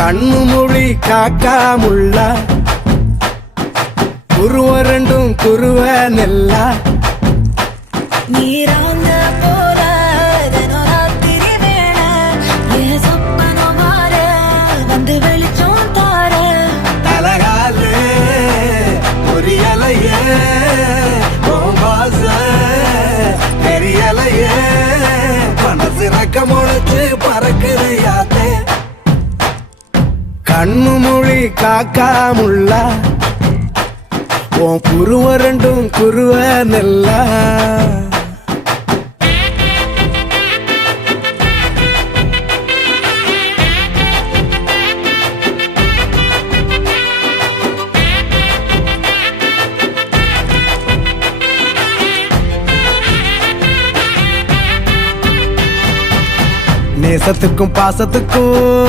கண்ணு மொழி காக்காமுள்ள குருவ ரெண்டும் குருவ நெல்லா நீராங்க போல தினராத்திரி வேண என் சொப்பனம் மாற வந்து வெளிச்சம் தார தலகாலே பொரியலையே பாச தெரியலையே மனசு ரக்க முளைச்சு பறக்குதையாத்தே கண்ணு மொழி காக்காமுள்ள உன் குருவ ரெண்டும் குருவ நெல்லா நேசத்துக்கும் பாசத்துக்கும்